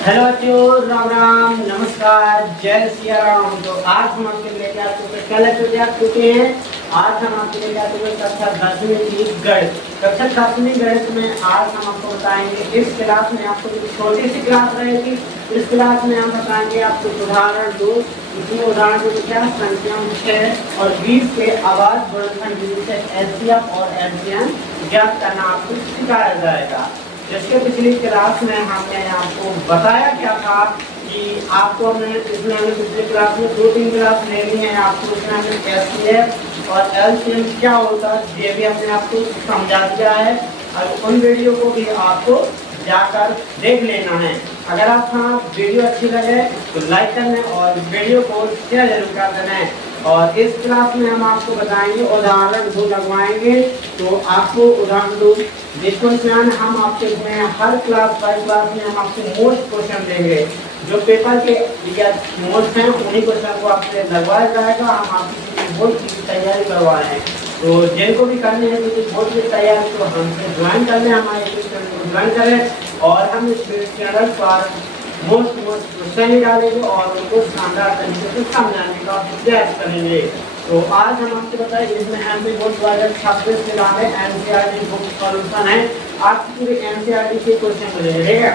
Hello बच्चों, राम राम, नमस्कार, जय सिया राम। तो आज हम आपके लेके आ चुके कल आ चुके हैं। आज हम आपके लेके आ चुके कक्षा 10वीं की गणित। कक्षा 10वीं गणित में आज हम आपको बताएंगे। इस क्लास में आपको जो छोटी सी क्लास रहेगी, इस क्लास में हम बताएंगे आपको उदाहरण 2। इसमें उदाहरण 2 क्या संख्याओं 6 और 20 के आवाज गुणनखंड विधि से एलसीएम और एलसीएम ज्ञात करना आपको सिखाया जाएगा। जिसके पिछली क्लास में हमने आपको बताया क्या था कि आपको इसमें हमने पिछली क्लास में 2-3 क्लास ले ली है। आपको इसमें हमने एलसीएम और एलसीएम क्या होता है ये भी हमने आपको समझा दिया है। और उन वीडियो को भी आपको जाकर देख लेना है। अगर आप वीडियो अच्छी लगे तो लाइक करना और वीडियो को शेयर जरूर कर देना है। और इस क्लास में हम आपको बताएंगे उदाहरण 2 लगवाएंगे। तो आपको उदाहरण 2 देखो, हम आपके हर क्लास बाय क्लास में हम आपको मोस्ट क्वेश्चन देंगे। जो पेपर के मोस्ट हैं उन्हीं क्वेश्चन को आपसे लगवाया जाएगा। हम आपकी बोर्ड की तैयारी करवा रहे हैं। तो जिनको भी करनी है किसी बोर्ड की तैयारी तो हमसे ज्वाइन कर लें, हमारे चैनल को ज्वाइन करें। और हम इस चैनल पर मोस्ट क्वेश्चन ही डालेंगे और उनको शानदार तरीके से समझाने का प्रयास करेंगे। तो आज हम आपको बताएं इसमें एमपी बोर्ड 2026 के नाम है एनसीईआरटी बुक सॉल्यूशन है। आपकी पूरी एनसीईआरटी के क्वेश्चन मिलेंगे, ठीक है।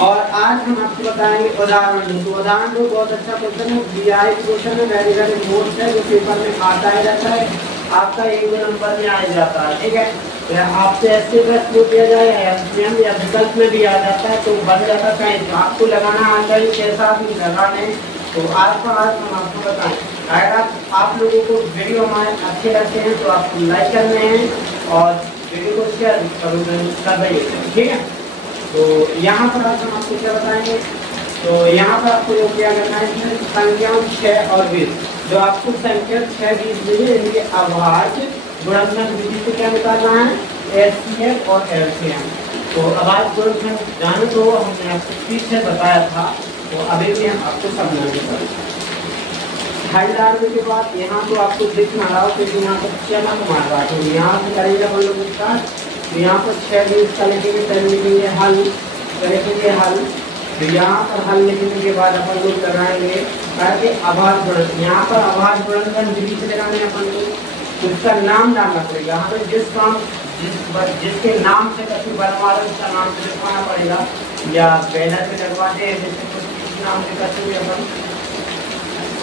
और आज हम आपको बताएंगे उदाहरण 2। उदाहरण 2 बहुत अच्छा क्वेश्चन है, बीआई क्वेश्चन है, वेरी वेरी मोस्ट है, जो पेपर में आता ही रहता है। आपका 1-2 नंबर में आ जाता है, ठीक है। आपसे ऐसे प्रश्न दिया जाए एलसीएम या विकल्प में भी आ जाता है तो बन जाता है। तो आपको लगाना आता है कैसा भी लगाने। तो आज हम आपको बताएं, अगर आप लोगों को वीडियो हमारे अच्छे लगते हैं तो आपको लाइक करने हैं और वीडियो को शेयर कर रही है, ठीक है। तो यहाँ पर आज हम आपको क्या बताएंगे, तो यहाँ पर आपको क्या करना है, संख्याओं 6 और 20। जो आपको संख्या 6, 20 मिली इनके आवाज गुणनखंड विधि से क्या निकालना है, एलसीएम और एलसीएम। तो आवाज गुणनखंड जाने तो हमने आपको पीछे बताया था, तो अभी भी हम आपको समझाने का हाई डालने के बाद यहाँ तो आपको दिख ना रहा हो क्योंकि यहाँ पर चला मार रहा है। तो यहाँ से करेंगे हम लोग इसका, तो यहाँ पर 6-20 का लिखेंगे, फिर लिखेंगे हल, करेंगे हल। तो यहाँ पर हल लिखने के बाद अपन लोग लगाएंगे करके आवाज गुणनखंड। यहाँ पर आवाज गुणनखंड विधि से लगाने अपन लोग उसका नाम डालना पड़ेगा। हमें जिसके नाम से कभी बनवा रहे उसका नाम से लिखवाना पड़ेगा, या बैनर पे लगवाते हैं जैसे कुछ नाम से करते हुए अपन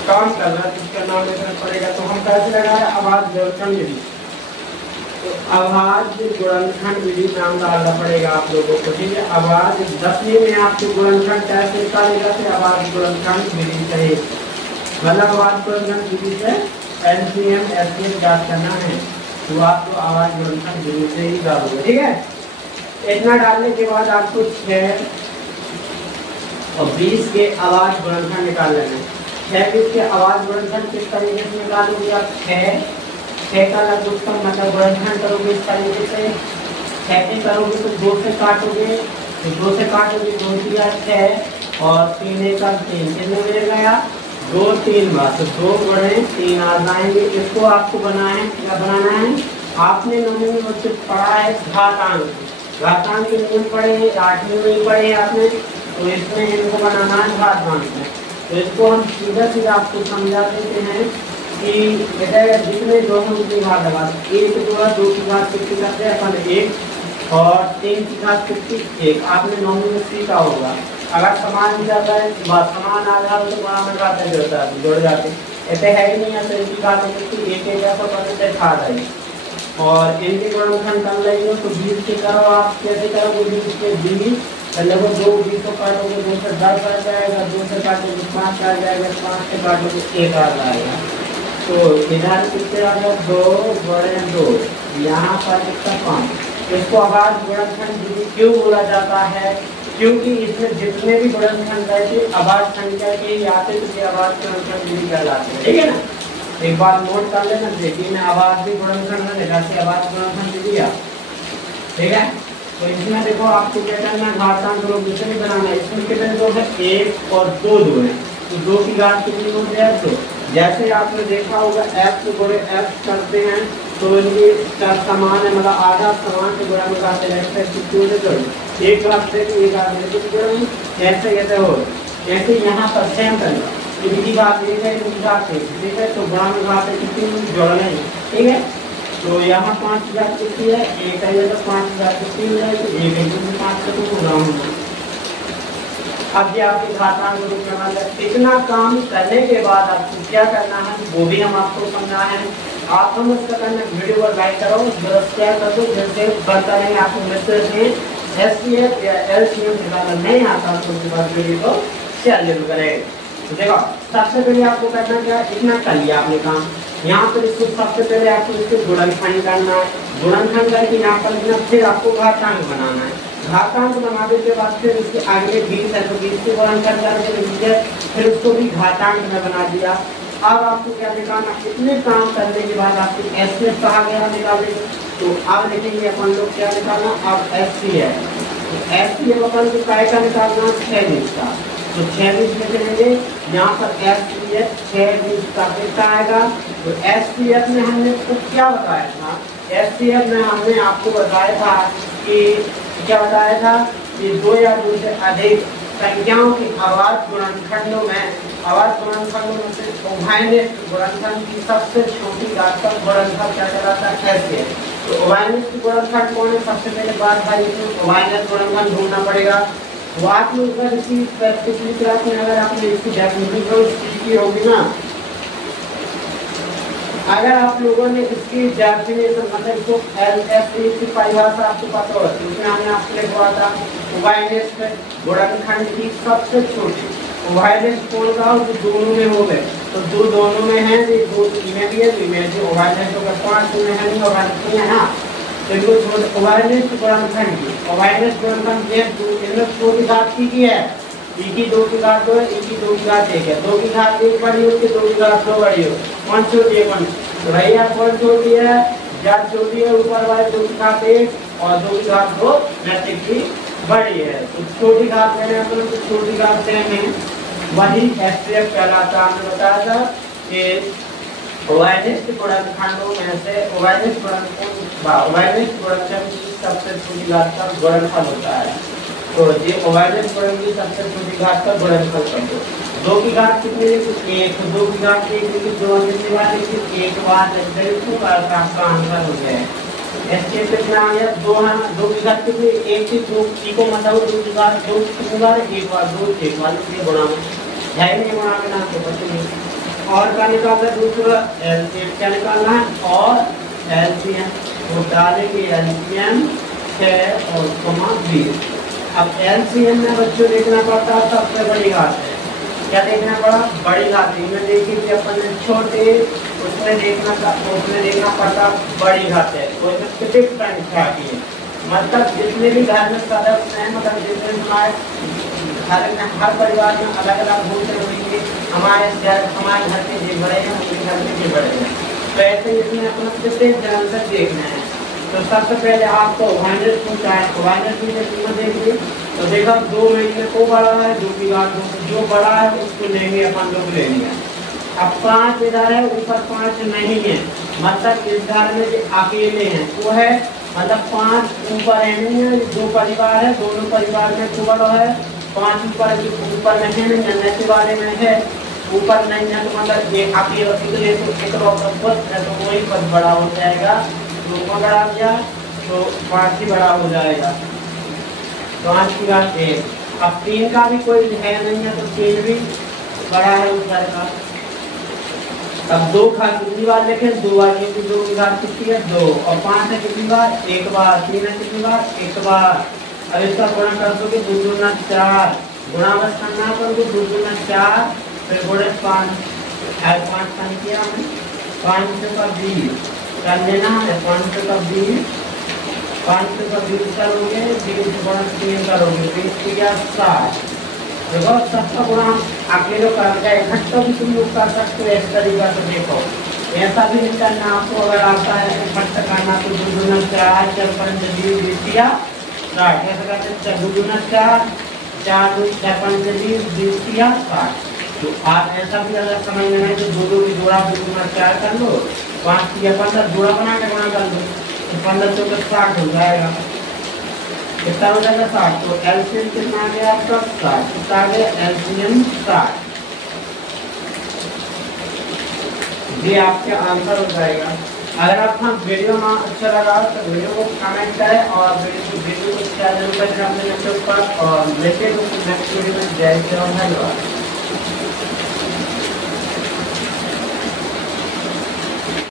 काम कर रहा है उसका नाम लिखना पड़ेगा। तो हम कैसे लगाए, आवाज गुणनखंड विधि। तो आवाज गुणनखंड विधि नाम डालना पड़ेगा आप लोगों को, ठीक है। आवाज 10वीं में आपको गुणनखंड कैसे निकालेगा, फिर आवाज गुणनखंड विधि से, मतलब आवाज गुणनखंड विधि से एलसीएम एलसीएम ज्ञात करना है। तो आपको आवाज गुणनखंड विधि से ही डालोगे, ठीक है। इतना डालने के बाद आपको 6 और 20 के आवाज गुणनखंड निकाल लेना है। 6-20 के आवाज गुणनखंड किस तरीके से निकालोगे आप, 6 का लघुत्तम मतलब गुणनखंड करोगे इस तरीके से। 6 करोगे तो 2 से काटोगे, तो 2 से काटोगे 2 दिया 6 और 3 का 3, कितने मिल गया 2-3 बार। तो 2 गुणे 3 आ जाएंगे। इसको आपको क्या बनाना है, आपने नौवीं में मुझसे पढ़ा है घातांक के नियम पढ़े हैं, 8वीं में पढ़े हैं आपने। तो इसमें इनको बनाना है घातांक में। तो इसको हम सीधा आपको समझा देते हैं कि बेटा जितने दो हम उतनी घात लगा, 1 2 की घात कितनी करते हैं अपन 1 और 3 की घात कितनी 1। आपने नौवीं में सीखा होगा। अगर समान भी जाता है समान आ जाए तो बराबर घातें जुड़ जाते, ऐसे है ही नहीं है। तो इनकी घात एक जैसा परसेंटेज खा जाएगी और इनके गुणनखंड कर लेंगे। तो 20 के करो आप कैसे करोगे, 20 के 20 लगभग 2 20 को काटोगे 2 से 10 आ जाएगा, 2 से काटोगे 5 आ जाएगा, 5 से काटोगे 1 आ जाएगा। तो इधर कितने आ गया 2 बड़े 2, यहाँ पर कितना 5। इसको आवाज गुणनखंड विधि क्यों बोला जाता है, क्योंकि इसमें जितने भी गुणनखंड रहते आवाज संख्या के आते तो आवाज गुणनखंड विधि कहलाते हैं, ठीक है ना। एक बार नोट कर लेना, देखिए मैं आवाज भी गुणनखंड है, जैसे आवाज गुणनखंड विधि, ठीक है। तो इसमें देखो आपको क्या करना है, घातांक लोग दूसरे बनाना है। इसमें कितने 2 है, 1 और 2 2 है, तो 2 की घात कितनी हो जाए 2। जैसे आपने देखा होगा f को बड़े f करते हैं तो ये समान है, मतलब आधा समान से गुणा में घात है, एक घात से एक घात ऐसे कैसे हो। ऐसे यहाँ पर सेम करेगा, ये की घात एक है, इसकी घात एक, ठीक है, तो गुणा में घात कितनी जोड़ लेंगे, ठीक है। तो यहाँ 5 घात कितनी है, एक है, तो 5 घात कितनी हो जाएगी, एक है, तो 5 से तो गुणा होगा। अब ये आपकी घातांक रूप में मान लें। इतना काम करने के बाद आपको क्या करना है वो भी हम आपको समझा है। आप हम उसका करना, वीडियो को लाइक करो, सब्सक्राइब कर दो, जैसे बढ़ता रहेंगे आपको मैसेज में। एचसीएफ या एलसीएम निकालना नहीं आता तो उसके बाद वीडियो को शेयर जरूर करें। तो देखो सबसे पहले आपको करना क्या है, इतना कर लिया आपने काम। यहाँ पर इसको सबसे पहले आपको इसके गुणनखंड करना है, गुणनखंड करके यहाँ पर लिखना, फिर आपको घातांक बनाना है। घातांक बनाने के बाद फिर उसके आगे 20 है तो 20 को गुणनखंड करके लीजिए, फिर उसको भी घातांक में बना दिया। अब आपको क्या निकालना, इतने काम करने के बाद आपको एचसीएफ कहा गया निकालेंगे, तो अब लिखेंगे अपन लोग क्या निकालना, अब एचसीएफ, तो एचसीएफ अपन को काय का निकालना, 26 का, तो 26 में चलेंगे। यहाँ पर एचसीएफ 26 का कितना आएगा, तो एचसीएफ में हमने क्या बताया था, एचसीएफ में हमने आपको बताया था कि क्या बताया था कि 2 या 2 से अधिक संख्याओं की आवाज गुणनखंडों में, आवाज गुणनखंडों में से उभयनिष्ठ गुणनखंड की सबसे छोटी घात का गुणनफल क्या कहलाता है, ऐसे। तो उभयनिष्ठ गुणनखंड कौन है, सबसे पहले बात भाई उभयनिष्ठ गुणनखंड ढूंढना पड़ेगा। तो आप लोग अगर इसी पिछली क्लास में अगर आपने इसकी डेफिनेशन सीखी होगी ना, अगर आप लोगों ने इसकी डेफिनेशन मतलब इसको एलएसए की परिभाषा आपको पता हो, उसमें हमने आपको लिखवा था उभयनिष्ठ गुणनखंड की सबसे छोटी। उभयनिष्ठ कौन सा हो, जो दोनों में हो गए, तो दो दोनों में है, ये दो में भी है, दो में भी उभयनिष्ठ होगा, 5 में है नहीं उभयनिष्ठ है ना, तो इनको उभयनिष्ठ गुणनखंड की, उभयनिष्ठ गुणनखंड ये इनमें छोटी घात की है, एक की 2 की घात 2 है, एक की 2 की घात 1 है, 2 की घात 1 बड़ी हो, 2 की घात 2 बड़ी हो, कौन छोटी है, कौन, तो भैया कौन छोटी है, जब छोटी है ऊपर वाले 2 की घात 1 और 2 की घात 2 नीचे की बड़ी है, तो छोटी घात लेने पर तो छोटी घात लेंगे, वही एचसीएफ कहलाता। हमने बताया था कि उभयनिष्ठ गुणनखंडों में से उभयनिष्ठ गुणनखंड की सबसे छोटी घात का गुणनफल होता है, तो ये उभयनिष्ठ गुणनखंड की सबसे छोटी घात का गुणनफल कर दो। 2 की घात कितनी है, 1, 2 की घात 1, 2 कितनी बार लिखी, 1 बार लिख दे तो आपका आंसर हो गया है। ऐसे कितना आ गया, 2 है, 2 की घात कितनी, 1 की 2 की को मतलब 2 की घात 2 कितनी बार, 1 बार, 2 1 बार ये गुणा में है नहीं, गुणा के नाम से पता नहीं। और क्या निकालना है, दूसरा एलसीएम क्या निकालना है, और एलसीएम वो डालेंगे, एलसीएम 6 और 20। अब एलसीएम में बच्चों देखना पड़ता है सबसे बड़ी घात है, क्या देखना पड़ा, बड़ी घात में देखिए कि अपन ने छोटे उसमें देखना पड़ता बड़ी घात है, तो इसमें कितनी संख्या की है, मतलब जितने भी घर में सदस्य हैं, मतलब जितने हर परिवार में अलग अलग होते होंगे, हमारे घर के जो बड़े हैं उनके घर के जो बड़े हैं, तो ऐसे इसमें अपना कितने ध्यान से देखना है। तो सबसे पहले आपको उभयनिष्ठ पूछा है, उभयनिष्ठ की कीमत देखिए, तो देखा 2 में को बड़ा है, 2 की घात 2, जो बड़ा है उसको लेंगे अपन लोग ले लिया। अब 5 इधर है, ऊपर 5 नहीं है, मतलब इस घर में जो अकेले हैं वो है, मतलब 5 ऊपर है नहीं है, 2 परिवार है, दोनों परिवार में को बड़ा है, 5 ऊपर में है नहीं, नीचे वाले में है, ऊपर नहीं है, तो मतलब ये अकेले तो वही पद बड़ा हो जाएगा, 2 को बढ़ा दिया तो 5 ही बड़ा हो जाएगा, 5 की घात 1। अब 3 का भी कोई है नहीं है, तो 3 भी बड़ा है उस घर का। अब 2 का कितनी बार देखें, 2 बार, क्योंकि 2 की घात कितनी है 2, और 5 है कितनी बार, 1 बार, 3 है कितनी बार, 1 बार। अब इसका गुणा कर दोगे 2 दूना 4, गुणा बस करना कर दो, 2 दूना 4, फिर गुणे 5, 5 संख्या में 5 से 20 कर लेना है, 5 से 20, 5 से 20 करोगे, 20 गुणा 3 करोगे, 20 की 60। देखो सबका गुणा अकेले करके इकट्ठा भी तुम लोग कर सकते हो, इस तरीका से देखो, ऐसा भी नहीं करना आपको, अगर आता है इकट्ठा करना तो 2 दूना 4, 4 5 20 दिया 60, ऐसा करते 2 दूना 4, 4 2 4 5 20 दिया 60। तो आप ऐसा भी अगर समझ में नहीं तो 2 2 की जोड़ा 2 दूना 4 कर लो, 5 या 15 जोड़ा बना के गुणा कर दो तो 15 तो 60 हो जाएगा। कितना हो जाएगा 60। तो एलसीएम कितना आ गया आपका 60। कितना आ गया एलसीएम 60। ये आपका आंसर हो जाएगा। अगर आपका वीडियो ना अच्छा लगा तो वीडियो को कमेंट करें और वीडियो को शेयर जरूर करें अपने दोस्तों पर और लेके नेक्स्ट वीडियो में जय श्री राम। धन्यवाद।